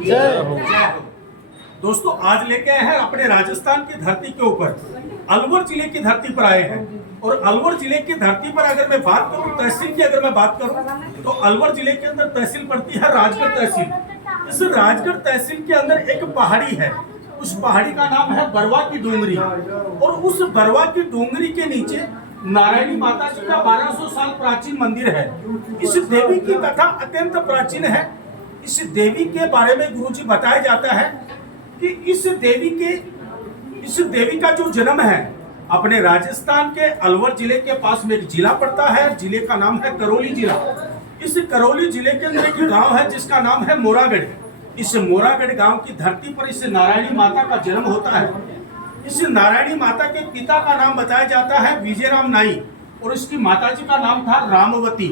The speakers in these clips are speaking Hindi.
जय हो। जय हो। दोस्तों आज लेके आए हैं अपने राजस्थान की धरती के ऊपर, अलवर जिले की धरती पर आए हैं। और अलवर जिले की धरती पर अगर मैं बात करूं, तहसील की अगर मैं बात करूं, तो अलवर जिले के अंदर तहसील पड़ती है राजगढ़ तहसील। इस राजगढ़ तहसील के अंदर एक पहाड़ी है, उस पहाड़ी का नाम है बरवा की डूंगरी। और उस बरवा की डूंगरी के नीचे नारायणी माता जी का 1200 साल प्राचीन मंदिर है। इस देवी की कथा अत्यंत प्राचीन है। इस देवी के बारे में गुरुजी बताया जाता है कि इस देवी का जो जन्म है अपने राजस्थान के अलवर जिले के पास में एक जिला पड़ता है, जिले का नाम है करौली जिला। इस करौली जिले के अंदर एक गांव है जिसका नाम है मोरागढ़। इस मोरागढ़ गांव की धरती पर इस नारायणी माता का जन्म होता है। इस नारायणी माता के पिता का नाम बताया जाता है विजयराम नाई और इसकी माता जी का नाम था रामवती।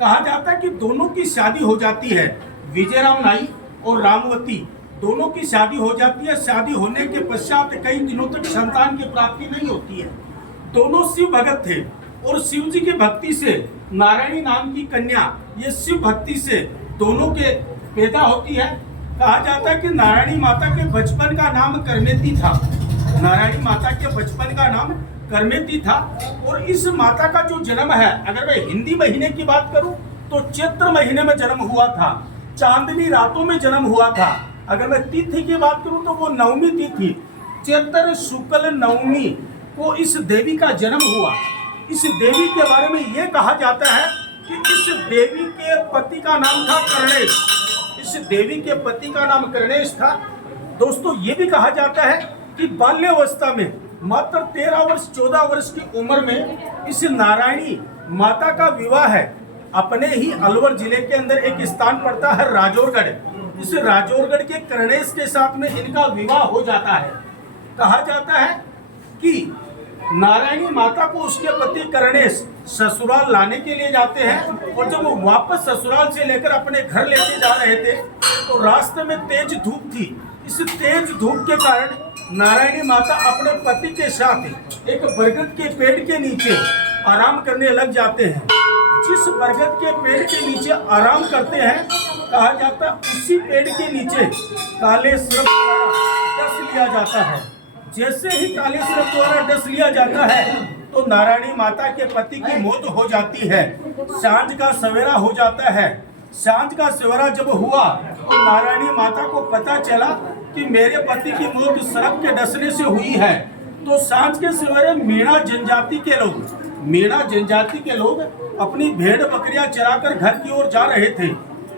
कहा जाता है कि दोनों की शादी हो जाती है, विजयराम नाई और रामवती दोनों की शादी हो जाती है। शादी होने के पश्चात कई दिनों तक संतान की प्राप्ति नहीं होती है। दोनों शिव भगत थे और शिव जी की भक्ति से नारायणी नाम की कन्या ये शिव भक्ति से दोनों के पैदा होती है। कहा जाता है कि नारायणी माता के बचपन का नाम करमेती था। नारायणी माता के बचपन का नाम करमेती था। और इस माता का जो जन्म है, अगर मैं हिंदी महीने की बात करूं तो चैत्र महीने में जन्म हुआ था, चांदनी रातों में जन्म हुआ था। अगर मैं तिथि की बात करूं तो वो नवमी तिथि चैत्र शुक्ल नवमी को इस देवी का जन्म हुआ। इस देवी के बारे में ये कहा जाता है कि इस देवी के पति का नाम था कर्णेश। इस देवी के पति का नाम कर्णेश था। दोस्तों ये भी कहा जाता है कि बाल्यावस्था में मात्र 13 वर्ष 14 वर्ष की उम्र में इस नारायणी माता का विवाह है अपने ही अलवर जिले के अंदर एक स्थान पड़ता है राजौरगढ़। इस राजौरगढ़ के कर्णेश के साथ में इनका विवाह हो जाता है। कहा जाता है कि नारायणी माता को उसके पति कर्णेश ससुराल लाने के लिए जाते हैं और जब वो वापस ससुराल से लेकर अपने घर लेके जा रहे थे तो रास्ते में तेज धूप थी। इस तेज धूप के कारण नारायणी माता अपने पति के साथ एक बरगद के पेड़ के नीचे आराम करने लग जाते हैं। जिस बरगद के पेड़ के नीचे आराम करते हैं, कहा जाता है उसी पेड़ के नीचे काले सर्प द्वारा डस लिया जाता है। जैसे ही काले सर्प द्वारा डस लिया जाता है तो नारायणी माता के पति की मौत हो जाती है। सांझ का सवेरा हो जाता है। सांझ का सवेरा जब हुआ तो नारायणी माता को पता चला कि मेरे पति की मौत सर्प के डसने से हुई है। तो सांझ के सवेरे मीणा जनजाति के लोग अपनी भेड़ बकरियां चराकर घर की ओर जा रहे थे।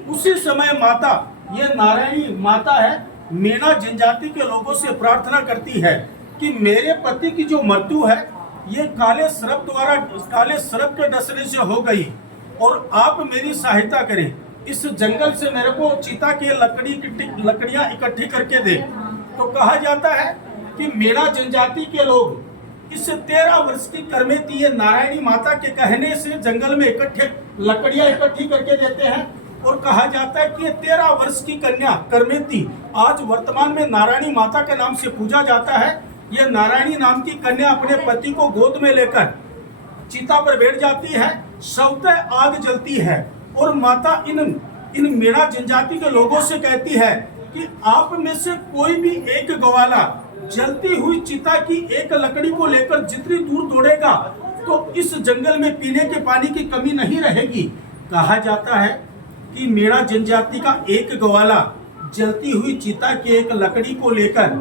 उसी समय माता, ये नारायणी माता है, मीणा जनजाति के लोगों से प्रार्थना करती है कि मेरे पति की जो मृत्यु है ये काले सर्प के डसने से हो गई और आप मेरी सहायता करें। इस जंगल से मेरे को चीता के लकड़ियां इकट्ठी करके दे। तो कहा जाता है कि मीणा जनजाति के लोग इस 13 वर्ष की कर्मेती ये नारायणी माता के कहने से जंगल में लकड़ियां इकट्ठी करके देते हैं। और कहा जाता है कि ये 13 वर्ष की कन्या कर्मेती आज वर्तमान में नारायणी माता के नाम से पूजा जाता है। यह नारायणी नाम की कन्या अपने पति को गोद में लेकर चिता पर बैठ जाती है, स्वतः आग जलती है और माता इन मीणा जनजाति के लोगों से कहती है कि आप में से कोई भी एक ग्वाला जलती हुई चिता की एक लकड़ी को लेकर जितनी दूर दौड़ेगा तो इस जंगल में पीने के पानी की कमी नहीं रहेगी। कहा जाता है कि मीणा जनजाति का एक ग्वाला जलती हुई चिता की एक लकड़ी को लेकर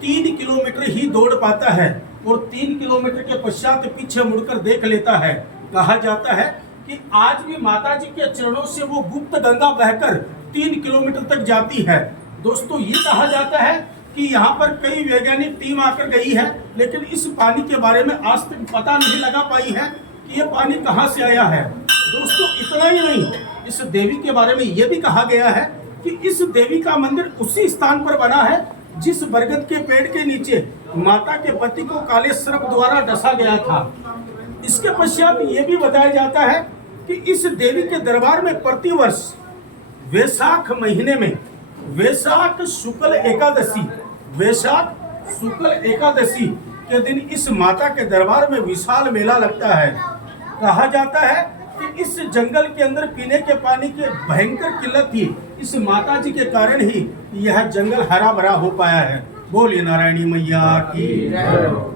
3 किलोमीटर ही दौड़ पाता है और 3 किलोमीटर के पश्चात पीछे मुड़कर देख लेता है। कहा जाता है कि आज भी माता जी के चरणों से वो गुप्त गंगा बहकर 3 किलोमीटर तक जाती है। दोस्तों ये कहा जाता है कि यहाँ पर कई वैज्ञानिक टीम आकर गई है, लेकिन इस पानी के बारे में आज तक पता नहीं लगा पाई है कि ये पानी कहाँ से आया है। दोस्तों इतना ही नहीं, इस देवी के बारे में ये भी कहा गया है कि इस देवी का मंदिर उसी स्थान पर बना है जिस बरगद के पेड़ के नीचे माता के पति को काले सर्प द्वारा डसा गया था। इसके पश्चात ये भी बताया जाता है कि इस देवी के दरबार में प्रतिवर्ष वैशाख महीने में वैशाख शुक्ल एकादशी के दिन इस माता के दरबार में विशाल मेला लगता है। कहा जाता है कि इस जंगल के अंदर पीने के पानी की भयंकर किल्लत थी। इस माता जी के कारण ही यह जंगल हरा भरा हो पाया है। बोलिए नारायणी मैया की जय।